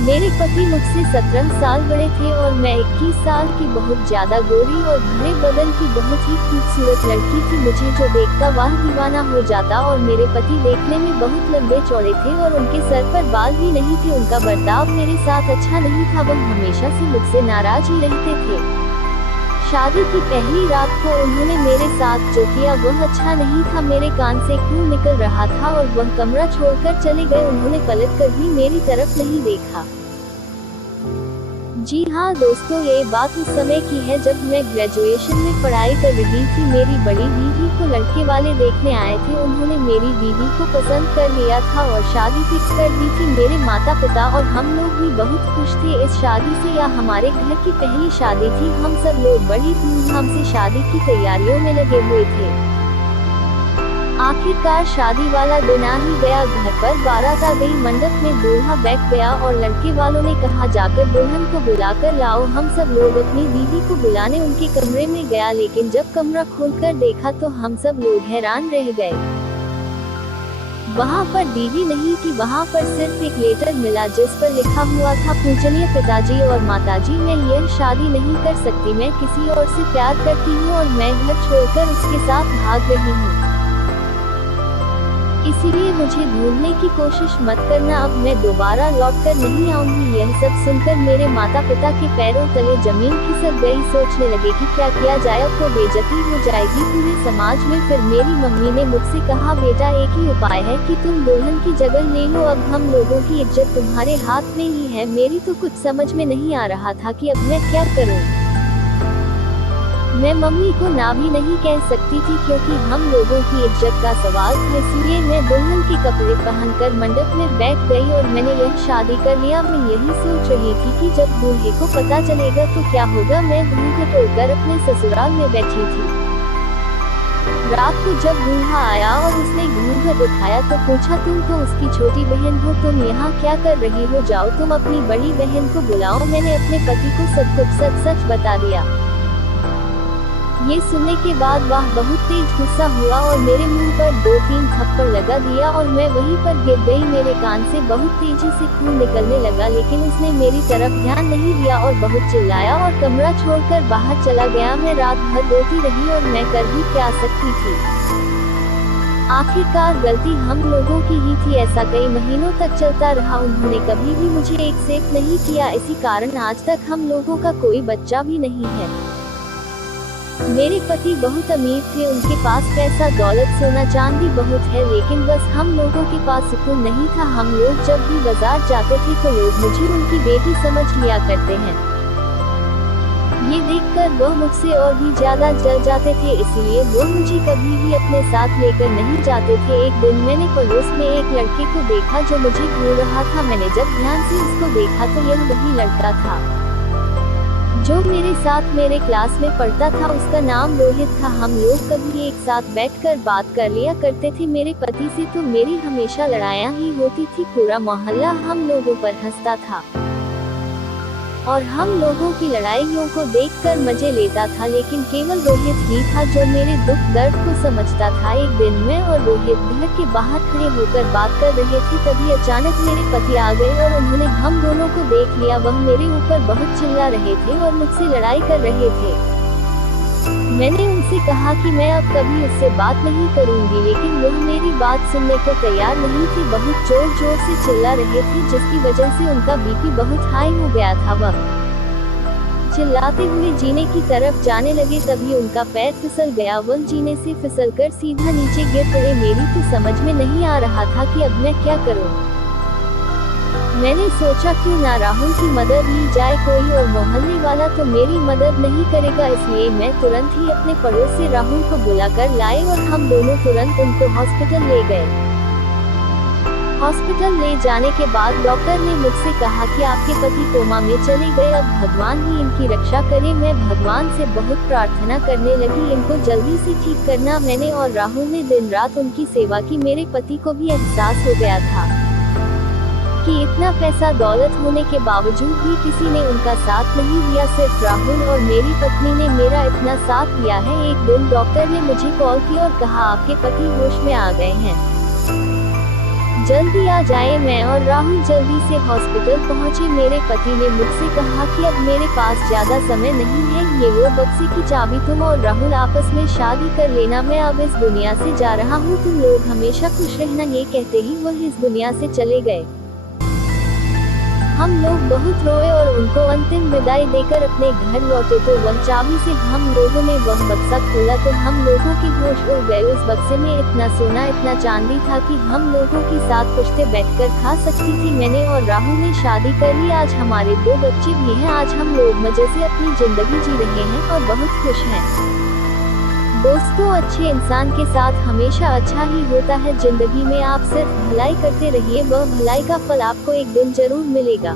मेरे पति मुझसे 17 साल बड़े थे और मैं 21 साल की बहुत ज्यादा गोरी और भरे बदन की बहुत ही खूबसूरत लड़की थी। मुझे जो देखता वह दीवाना हो जाता। और मेरे पति देखने में बहुत लंबे चौड़े थे और उनके सर पर बाल भी नहीं थे। उनका बर्ताव मेरे साथ अच्छा नहीं था, वह हमेशा से मुझसे नाराज ही रहते थे। शादी की पहली रात को उन्होंने मेरे साथ जो किया वह अच्छा नहीं था। मेरे कान से खून निकल रहा था और वह कमरा छोड़कर चले गए। उन्होंने पलट कर भी मेरी तरफ नहीं देखा। जी हाँ दोस्तों, ये बात उस समय की है जब मैं ग्रेजुएशन में पढ़ाई कर रही थी। मेरी बड़ी दीदी को लड़के वाले देखने आए थे। उन्होंने मेरी दीदी को पसंद कर लिया था और शादी फिक्स कर दी थी। मेरे माता पिता और हम लोग भी बहुत खुश थे इस शादी से। यह हमारे घर की पहली शादी थी। हम सब लोग बड़ी धूमधाम से शादी की तैयारियों में लगे हुए थे। आखिरकार शादी वाला दिन आ ही गया। घर पर बारात आ गई। मंडप में दूल्हा बैठ गया और लड़के वालों ने कहा जाकर दुल्हन को बुलाकर लाओ। हम सब लोग अपनी दीदी को बुलाने उनके कमरे में गया, लेकिन जब कमरा खोलकर देखा तो हम सब लोग हैरान रह गए। वहाँ पर दीदी नहीं थी, वहाँ पर सिर्फ एक लेटर मिला जिस पर लिखा हुआ था, पूजनीय पिताजी और माताजी, मैं यह शादी नहीं कर सकती। मैं किसी और से प्यार करती हूँ और मैं घर छोड़कर उसके साथ भाग रही हूँ। इसीलिए मुझे भूलने की कोशिश मत करना। अब मैं दोबारा लौटकर नहीं आऊंगी। यह सब सुनकर मेरे माता पिता के पैरों तले जमीन खिसक गई। सोचने लगे कि क्या किया जाए, अब तो बेइज्जती हो जाएगी पूरे समाज में। फिर मेरी मम्मी ने मुझसे कहा, बेटा एक ही उपाय है कि तुम दुल्हन की जगह ले लो। अब हम लोगों की इज्जत तुम्हारे हाथ में ही है। मेरी तो कुछ समझ में नहीं आ रहा था कि अब मैं क्या करूं। मैं मम्मी को ना भी नहीं कह सकती थी क्योंकि हम लोगों की इज्जत का सवाल था। इसलिए मैं दुल्हन के कपड़े पहनकर मंडप में बैठ गई और मैंने यह शादी कर लिया। मैं यही सोच रही थी कि जब दूल्हे को पता चलेगा तो क्या होगा। मैं घूंघट ओढ़कर अपने ससुराल में बैठी थी। रात को जब दूल्हा आया और उसने घूंघट उठाया तो पूछा, तुम तो उसकी छोटी बहन हो, तुम यहाँ क्या कर रही हो? जाओ तुम अपनी बड़ी बहन को बुलाओ। मैंने अपने पति को सब कुछ सच सच बता दिया। ये सुनने के बाद वह बहुत तेज गुस्सा हुआ और मेरे मुंह पर 2-3 थप्पड़ लगा दिया और मैं वहीं पर गिर गई। मेरे कान से बहुत तेजी से खून निकलने लगा, लेकिन उसने मेरी तरफ ध्यान नहीं दिया और बहुत चिल्लाया और कमरा छोड़कर बाहर चला गया। मैं रात भर रोती रही और मैं कर भी क्या सकती थी। आखिरकार गलती हम लोगों की ही थी। ऐसा कई महीनों तक चलता रहा। उन्होंने कभी भी मुझे एक्सेप्ट नहीं किया। इसी कारण आज तक हम लोगों का कोई बच्चा भी नहीं है। मेरे पति बहुत अमीर थे, उनके पास पैसा दौलत सोना चांदी बहुत है, लेकिन बस हम लोगों के पास सुकून नहीं था। हम लोग जब भी बाजार जाते थे तो लोग मुझे उनकी बेटी समझ लिया करते हैं। ये देखकर वह मुझसे और भी ज्यादा जल जाते थे, इसीलिए वो मुझे कभी भी अपने साथ लेकर नहीं जाते थे। एक दिन मैंने पड़ोस में एक लड़के को देखा जो मुझे घूर रहा था। मैंने जब ध्यान से उसको देखा तो यह वही लड़का था जो मेरे साथ मेरे क्लास में पढ़ता था। उसका नाम रोहित था। हम लोग कभी एक साथ बैठकर बात कर लिया करते थे। मेरे पति से तो मेरी हमेशा लड़ाइयाँ ही होती थी। पूरा मोहल्ला हम लोगों पर हंसता था और हम लोगों की लड़ाइयों को देखकर मजे लेता था, लेकिन केवल रोहित ही था जो मेरे दुख दर्द को समझता था। एक दिन मैं और रोहित घर के बाहर खड़े होकर बात कर रहे थे, तभी अचानक मेरे पति आ गए और उन्होंने हम दोनों को देख लिया। वह मेरे ऊपर बहुत चिल्ला रहे थे और मुझसे लड़ाई कर रहे थे। मैंने उनसे कहा कि मैं अब कभी उससे बात नहीं करूंगी, लेकिन वह मेरी बात सुनने को तैयार नहीं थी। बहुत जोर जोर से चिल्ला रहे थे जिसकी वजह से उनका बीपी बहुत हाई हो गया था। वह चिल्लाते हुए जीने की तरफ जाने लगे, तभी उनका पैर फिसल गया। वह जीने से फिसलकर सीधा नीचे गिर पड़े। मेरी तो समझ में नहीं आ रहा था कि अब मैं क्या करूं। मैंने सोचा क्यों ना राहुल की मदद ली जाए। कोई और मोहल्ले वाला तो मेरी मदद नहीं करेगा, इसलिए मैं तुरंत ही अपने पड़ोस से राहुल को बुलाकर लाई और हम दोनों तुरंत उनको हॉस्पिटल ले गए। हॉस्पिटल ले जाने के बाद डॉक्टर ने मुझसे कहा कि आपके पति कोमा में चले गए, अब भगवान ही इनकी रक्षा करे। मैं भगवान से बहुत प्रार्थना करने लगी, इनको जल्दी से ठीक करना। मैंने और राहुल ने दिन रात उनकी सेवा की। मेरे पति को भी एहसास हो गया था कि इतना पैसा दौलत होने के बावजूद भी किसी ने उनका साथ नहीं दिया। सिर्फ राहुल और मेरी पत्नी ने मेरा इतना साथ दिया है। एक दिन डॉक्टर ने मुझे कॉल की और कहा, आपके पति होश में आ गए हैं। जल्दी आ जाए। मैं और राहुल जल्दी से हॉस्पिटल पहुंचे। मेरे पति ने मुझसे कहा कि अब मेरे पास ज्यादा समय नहीं है, ये वो बक्से की चाबी तुम और राहुल आपस में शादी कर लेना, मैं अब इस दुनिया से जा रहा हूँ, तुम लोग हमेशा खुश रहना। ये कहते ही वह इस दुनिया से चले गए। हम लोग बहुत रोए और उनको अंतिम विदाई देकर अपने घर लौटे तो वह चाबी से हम लोगों ने वह बक्सा खोला तो हम लोगों के होश उड़ गए। उस बक्से में इतना सोना इतना चांदी था कि हम लोगों के साथ पुश्ते बैठकर खा सकती थी। मैंने और राहुल ने शादी कर ली। आज हमारे 2 बच्चे भी हैं। आज हम लोग मजे से अपनी जिंदगी जी रहे हैं और बहुत खुश हैं। दोस्तों, अच्छे इंसान के साथ हमेशा अच्छा ही होता है। जिंदगी में आप सिर्फ भलाई करते रहिए, वह भलाई का फल आपको एक दिन जरूर मिलेगा।